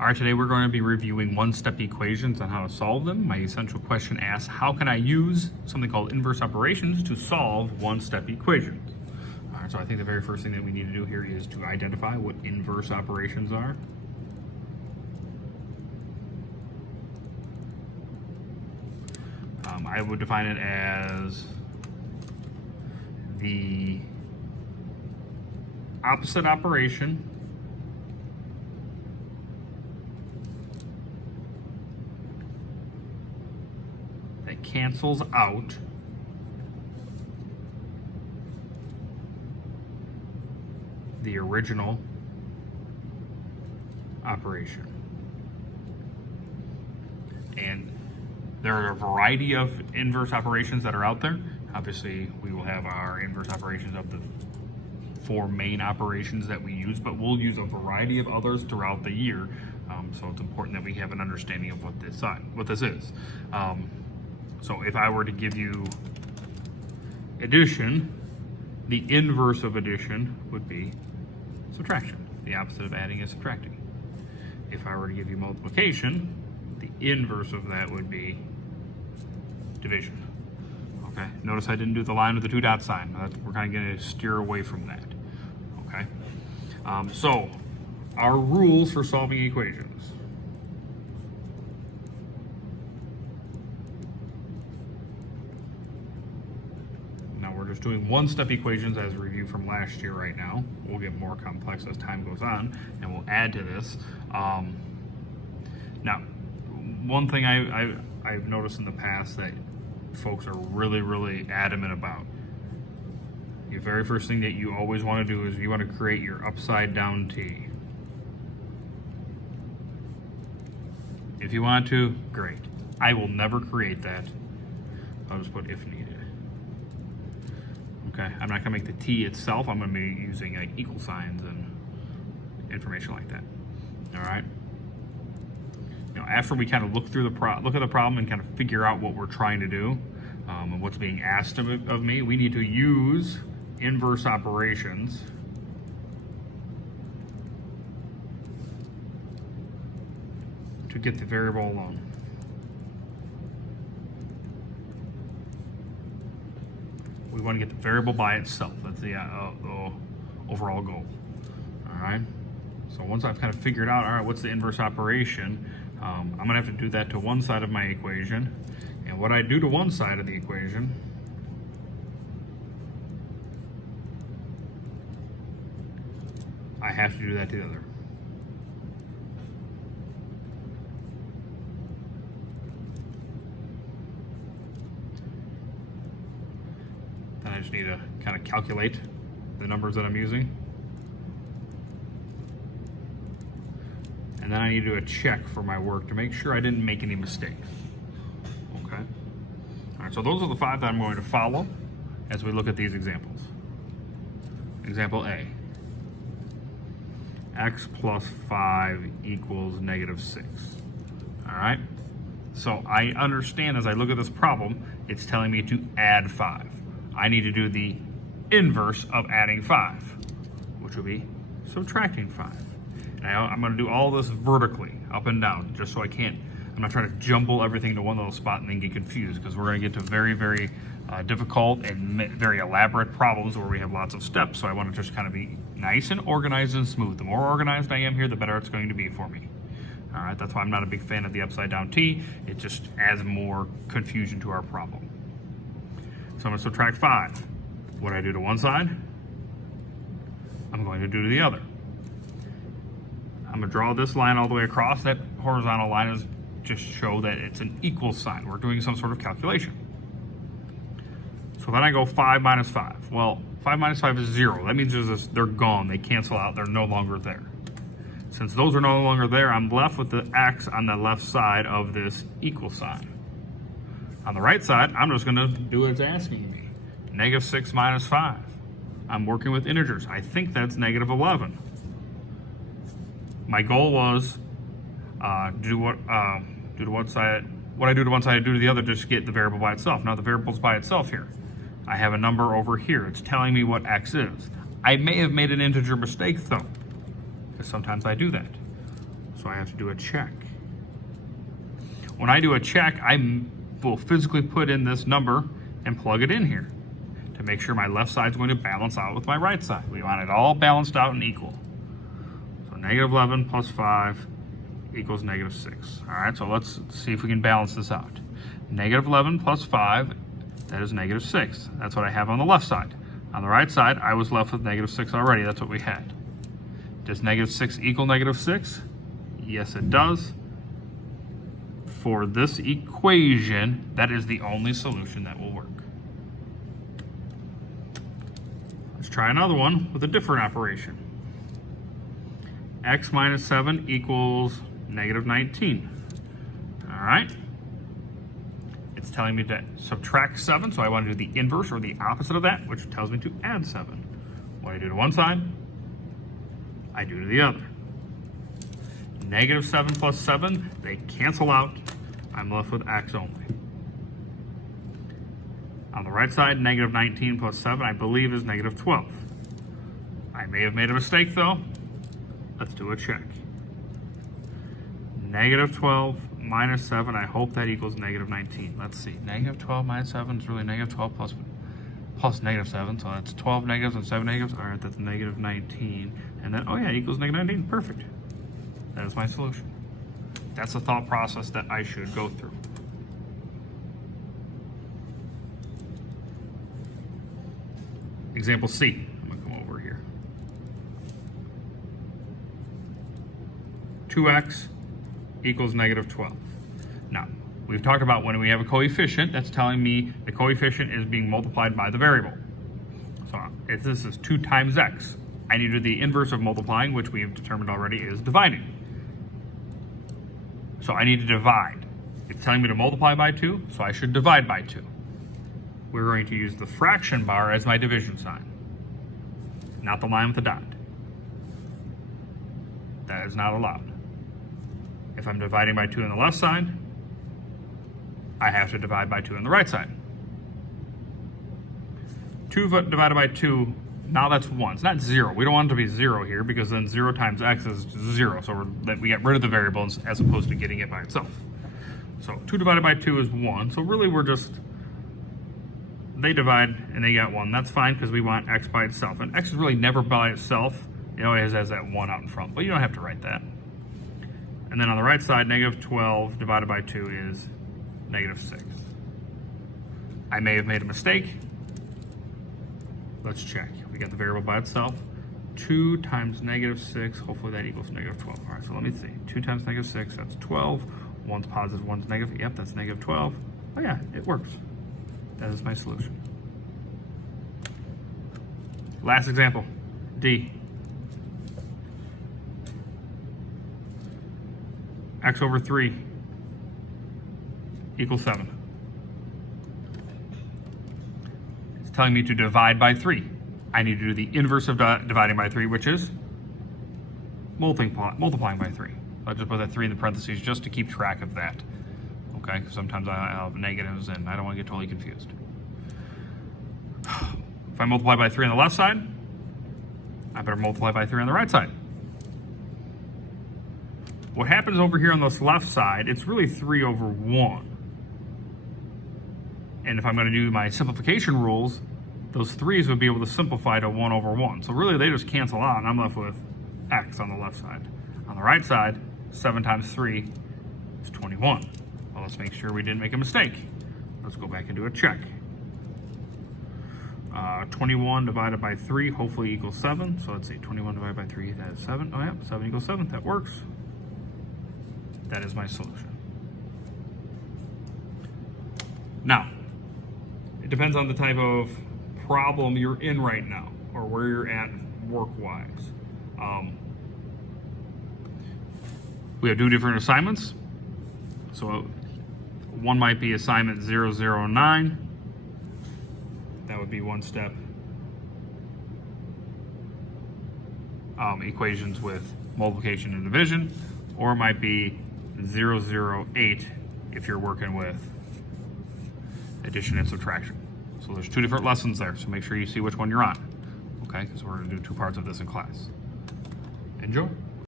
All right, today we're going to be reviewing one-step equations on how to solve them. My essential question asks, how can I use something called inverse operations to solve one-step equations? All right, so I think the very first thing that we need to do here is to identify what inverse operations are. I would define it as the opposite operation that cancels out the original operation. And there are a variety of inverse operations that are out there. Obviously, we will have our inverse operations of the four main operations that we use, but we'll use a variety of others throughout the year. So it's important that we have an understanding of what this is. So if I were to give you addition, the inverse of addition would be subtraction. The opposite of adding is subtracting. If I were to give you multiplication, the inverse of that would be division. Okay, notice I didn't do the line with the two dot sign. We're kind of going to steer away from that. Okay, so our rules for solving equations. Now we're just doing one-step equations as a review from last year right now. We'll get more complex as time goes on, and we'll add to this. Now, one thing I've noticed in the past that folks are really adamant about. The very first thing that you always want to do is you want to create your upside down t. If you want to, great. I will never create that. I'll just put if needed. Okay, I'm not going to make the t itself. I'm going to be using like equal signs and information like that. All right. Now, after we kind of look at the problem and kind of figure out what we're trying to do and what's being asked of me, we need to use inverse operations to get the variable alone. We want to get the variable by itself. That's the overall goal. All right. So once I've kind of figured out, all right, what's the inverse operation, I'm going to have to do that to one side of my equation. And what I do to one side of the equation I have to do that to the other. Then I just need to kind of calculate the numbers that I'm using. And then I need to do a check for my work to make sure I didn't make any mistakes. Okay? All right, so those are the 5 that I'm going to follow as we look at these examples. Example A. X plus 5 equals negative 6. All right? So I understand as I look at this problem, it's telling me to add 5. I need to do the inverse of adding 5, which would be subtracting 5. Now I'm going to do all this vertically, up and down, just so I'm not trying to jumble everything to one little spot and then get confused, because we're going to get to very difficult and very elaborate problems where we have lots of steps. So I want to just kind of be nice and organized and smooth. The more organized I am here, the better it's going to be for me. All right, that's why I'm not a big fan of the upside down t. It just adds more confusion to our problem. So I'm going to subtract 5. What I do to one side, I'm going to do to the other. I'm going to draw this line all the way across. That horizontal line is just show that it's an equal sign. We're doing some sort of calculation. So then I go 5 minus 5. Well, 5 minus 5 is 0. That means they're gone. They cancel out. They're no longer there. Since those are no longer there, I'm left with the x on the left side of this equal sign. On the right side, I'm just going to do what it's asking me. Negative 6 minus 5. I'm working with integers. I think that's negative 11. My goal was what I do to one side, I do to the other, just get the variable by itself. Now the variable's by itself here. I have a number over here. It's telling me what x is. I may have made an integer mistake though, because sometimes I do that. So I have to do a check. When I do a check, I will physically put in this number and plug it in here to make sure my left side is going to balance out with my right side. We want it all balanced out and equal. So negative 11 plus 5 equals negative 6. All right, so let's see if we can balance this out. Negative 11 plus 5, that is negative 6. That's what I have on the left side. On the right side, I was left with negative 6 already. That's what we had. Does negative 6 equal negative 6? Yes, it does. For this equation, that is the only solution that will work. Let's try another one with a different operation. X minus 7 equals negative 19. All right. It's telling me to subtract 7, so I want to do the inverse or the opposite of that, which tells me to add 7. What I do to one side, I do to the other. Negative 7 plus 7, they cancel out. I'm left with x only. On the right side, negative 19 plus 7, I believe, is negative 12. I may have made a mistake, though. Let's do a check. Negative 12 minus 7, I hope that equals negative 19. Let's see. Negative 12 minus 7 is really negative 12 plus negative 7. So that's 12 negatives and 7 negatives. All right, that's negative 19. And then, oh yeah, it equals negative 19. Perfect. That is my solution. That's the thought process that I should go through. Example C. I'm going to come over here. 2x equals negative 12. Now, we've talked about when we have a coefficient, that's telling me the coefficient is being multiplied by the variable. So if this is 2 times x, I need to do the inverse of multiplying, which we've determined already is dividing. So I need to divide. It's telling me to multiply by 2, so I should divide by 2. We're going to use the fraction bar as my division sign, not the line with the dot. That is not allowed. If I'm dividing by 2 on the left side, I have to divide by 2 on the right side. 2 divided by 2, now that's 1. It's not 0. We don't want it to be 0 here because then 0 times x is 0. So we get rid of the variables as opposed to getting it by itself. So 2 divided by 2 is 1. So really we're just, they divide and they get 1. That's fine because we want x by itself. And x is really never by itself. It always has that 1 out in front. But you don't have to write that. And then on the right side, negative 12 divided by 2 is negative 6. I may have made a mistake. Let's check. We got the variable by itself. 2 times negative 6, hopefully that equals negative 12. All right, so let me see. 2 times negative 6, that's 12. 1's positive, 1's negative. Yep, that's negative 12. Oh yeah, it works. That is my solution. Last example, D. X over 3 equals 7. It's telling me to divide by 3. I need to do the inverse of dividing by 3, which is multiplying by 3. I'll just put that 3 in the parentheses just to keep track of that. Okay, because sometimes I have negatives and I don't want to get totally confused. If I multiply by 3 on the left side, I better multiply by 3 on the right side. What happens over here on this left side, it's really 3 over 1. And if I'm going to do my simplification rules, those 3's would be able to simplify to 1 over 1. So really they just cancel out and I'm left with x on the left side. On the right side, 7 times 3 is 21. Well, let's make sure we didn't make a mistake. Let's go back and do a check. 21 divided by 3 hopefully equals 7. So let's see, 21 divided by 3, that is 7. Oh yeah, 7 equals 7, that works. That is my solution. Now, it depends on the type of problem you're in right now or where you're at work-wise. We have 2 different assignments. So one might be assignment 009. That would be one step. Equations with multiplication and division, or it might be 008 if you're working with addition and subtraction. So there's 2 different lessons there, so make sure you see which one you're on, okay? Because we're gonna do 2 parts of this in class. Enjoy.